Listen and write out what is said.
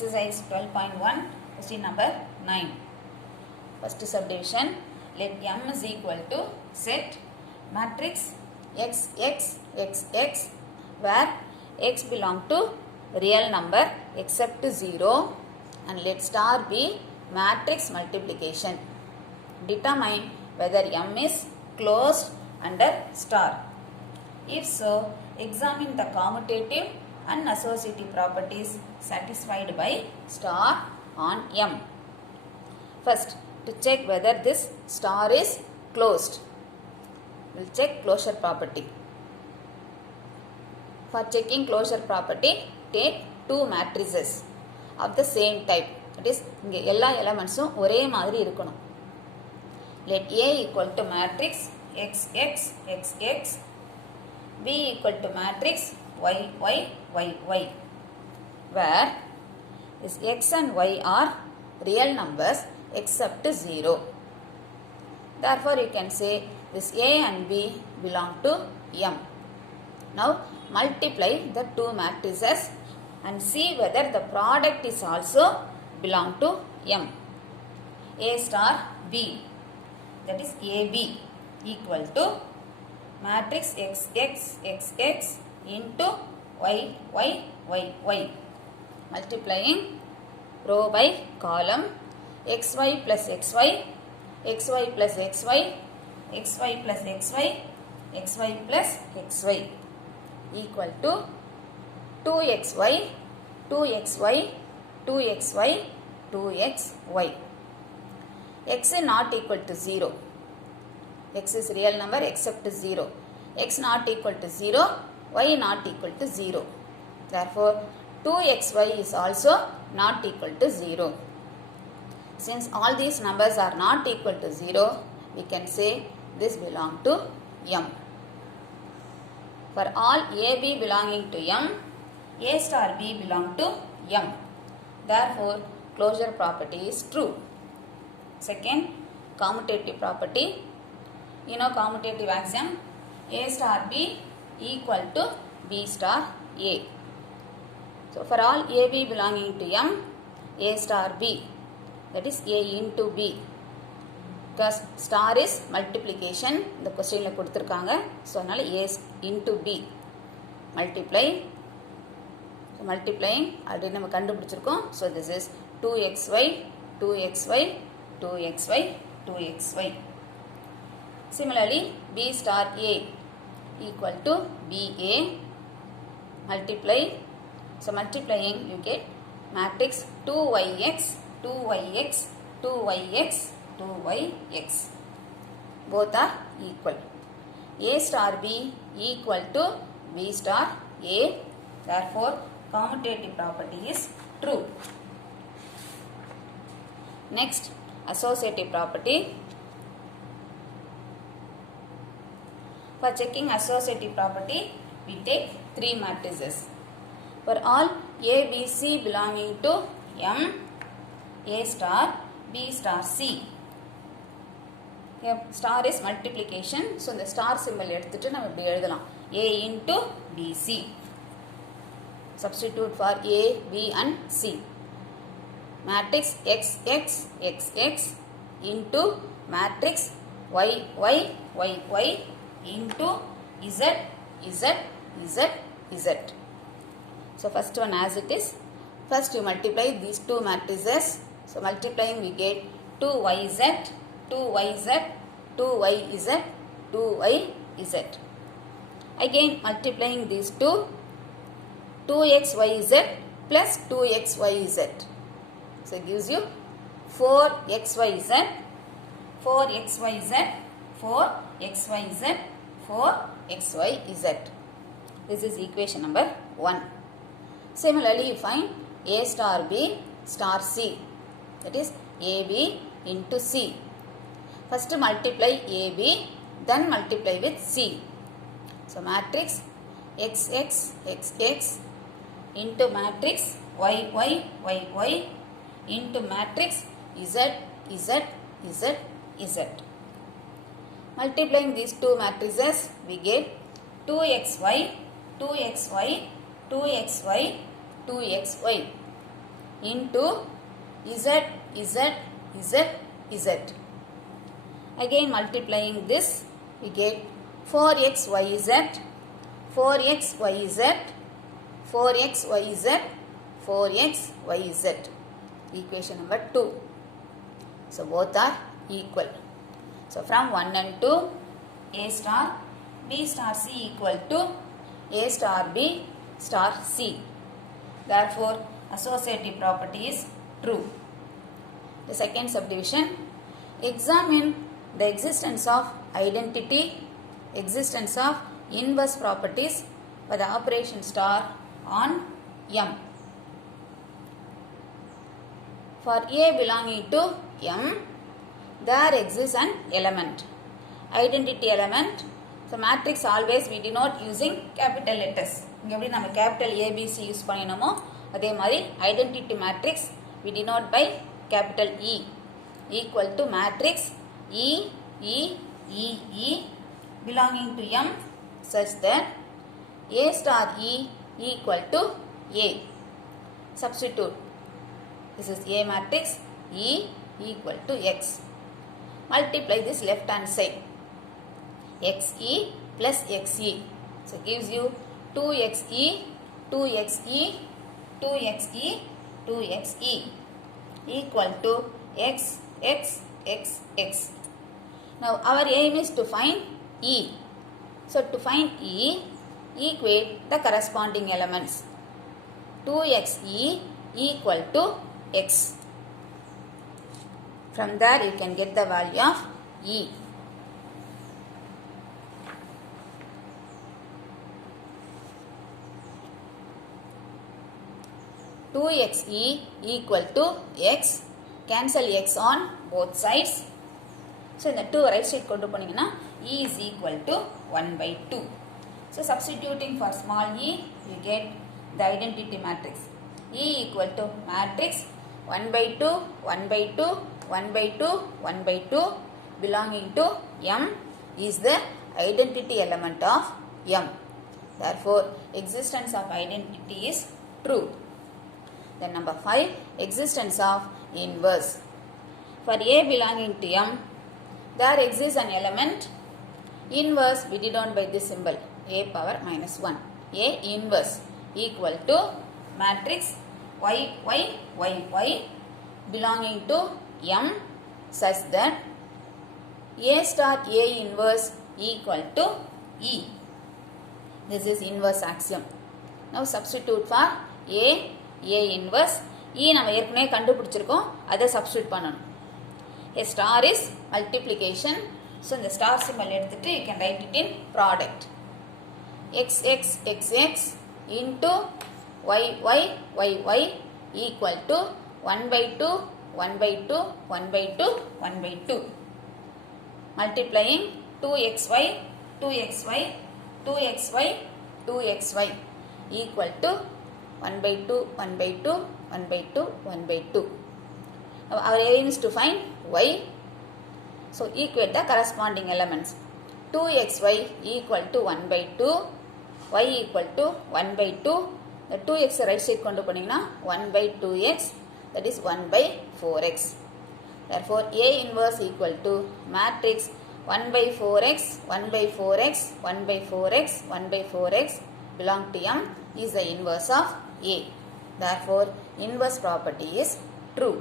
Exercise 12.1, question number 9. First subdivision, let M is equal to set matrix x, x, x, x, where x belong to real number except 0, and let star be matrix multiplication. Determine whether M is closed under star. If so, examine the commutative and associative properties satisfied by star on M. First, to check whether this star is closed, we'll check closure property. For checking closure property, take two matrices of the same type. That is, இங்கே எல்லா எலமெண்ட்ஸும் ஒரே மாதிரி இருக்கணும். Let A equal to matrix x, x, x, x, B equal to matrix y, y, y, y, where this x and y are real numbers except 0. Therefore, you can say this A and B belong to M. Now, multiply the two matrices and see whether the product is also belong to M. A star B, that is AB, equal to matrix x, x, x, x into y, y, y, y. Multiplying row by column, xy plus xy, xy plus xy, xy plus xy, xy plus xy, equal to 2xy, 2xy, 2xy, 2xy. X is not equal to 0. X is real number except 0. X not equal to 0, y not equal to 0. Therefore, 2xy is also not equal to 0. Since all these numbers are not equal to 0, we can say this belong to M. For all AB belonging to M, A star B belong to M. Therefore, closure property is true. Second, commutative property. You know commutative axiom, A star B equal to B star A. So, for all AB belonging to M, A star B, that is A into B. Because star is multiplication, the question la kuduthirukanga, so adnala A into B. Multiply. So, multiplying already நம்ம கண்டுபிடிச்சிருக்கோம். So, this is 2xy, 2xy, 2xy, 2xy. Similarly, B star A equal to BA, multiply. So, multiplying you get matrix 2yx, 2yx, 2yx, 2yx. Both are equal. A star B equal to B star A. Therefore, commutative property is true. Next, associative property. For checking associative property, we take three matrices. For all A, B, C belonging to M, A star, B star, C. Here star is multiplication, so the star symbol எடுத்துட்டு நம்ம இப்படி எழுதலாம். A into B, C. Substitute for A, B and C. Matrix x, x, x, x into matrix y, y, y, y into z, z, z, z. So, first one as it is. First you multiply these two matrices. So, multiplying we get 2yz, 2yz, 2yz, 2yz. Again multiplying these two, 2xyz plus 2xyz. So, it gives you 4xyz, 4xyz, 4xyz, 4xyz. This is equation number 1. Similarly, you find A star B star C, that is AB into C. First multiply AB, then multiply with C. So, matrix XX, XX into matrix YY, YY into matrix Z, Z, Z, Z. Multiplying these two matrices, we get 2xy, 2xy, 2xy, 2xy. into z, z, z, z. Again multiplying this, we get 4xyz, 4xyz, 4xyz, 4xyz. Equation number 2. So both are equal. So from 1 and 2, A star B star C equal to A star B star C. Therefore, associative property is true. The second subdivision, examine the existence of identity, existence of inverse properties for the operation star on M. For A belonging to M, there exists an element, identity element. So matrix always we denote using capital letters. இங்க எப்படி நம்ம capital ABC use பண்ணினோமோ அதே மாதிரி identity matrix we denote by capital E equal to matrix E E E E belonging to M such that A star E equal to A. Substitute. This is A matrix E equal to X. Multiply this left hand side. XE plus XE. So gives you 2XE, 2XE, 2XE, 2XE equal to X, X, X, X. Now our aim is to find E. So to find E, equate the corresponding elements. 2XE equal to X. From there you can get the value of E. Two XE equal to X. Cancel X on both sides. So in the 2 right side கொண்டு போனீங்கன்னா E is equal to 1 by 2. So substituting for small e, you get the identity matrix. E equal to matrix 1 by 2, 1 by 2, 1 by 2, 1 by 2 belonging to M is the identity element of M. Therefore, existence of identity is true. Then number 5, existence of inverse. For A belonging to M, there exists an element. Inverse we denote by this symbol A power minus 1. A inverse equal to matrix Y, Y, Y, Y belonging to M such that A star A inverse equal to E. This is inverse axiom. Now substitute for A inverse. E நம்ம ஏற்கனவே கண்டுபிடிச்சிருக்கோம், அதை substitute பண்ணணும். A star is multiplication. So இந்த star symbol எடுத்துட்டு you can write it in product. X X X X into Y Y Y Y equal to 1 by 2, 1 by 2, 1 by 2, 1 by 2. Multiplying 2xy, 2xy, 2xy, 2xy equal to 1 by 2, 1 by 2, 1 by 2, 1 by 2. Now our aim is to find y. So equate the corresponding elements. 2xy equal to 1 by 2, y equal to 1 by 2. The 2x right side கொண்டு போனீங்கன்னா 1 by 2x, that is 1 by 4x. Therefore A inverse equal to matrix 1 by 4x, 1 by 4x, 1 by 4x, 1 by 4x belong to M is the inverse of A. Therefore inverse property is true.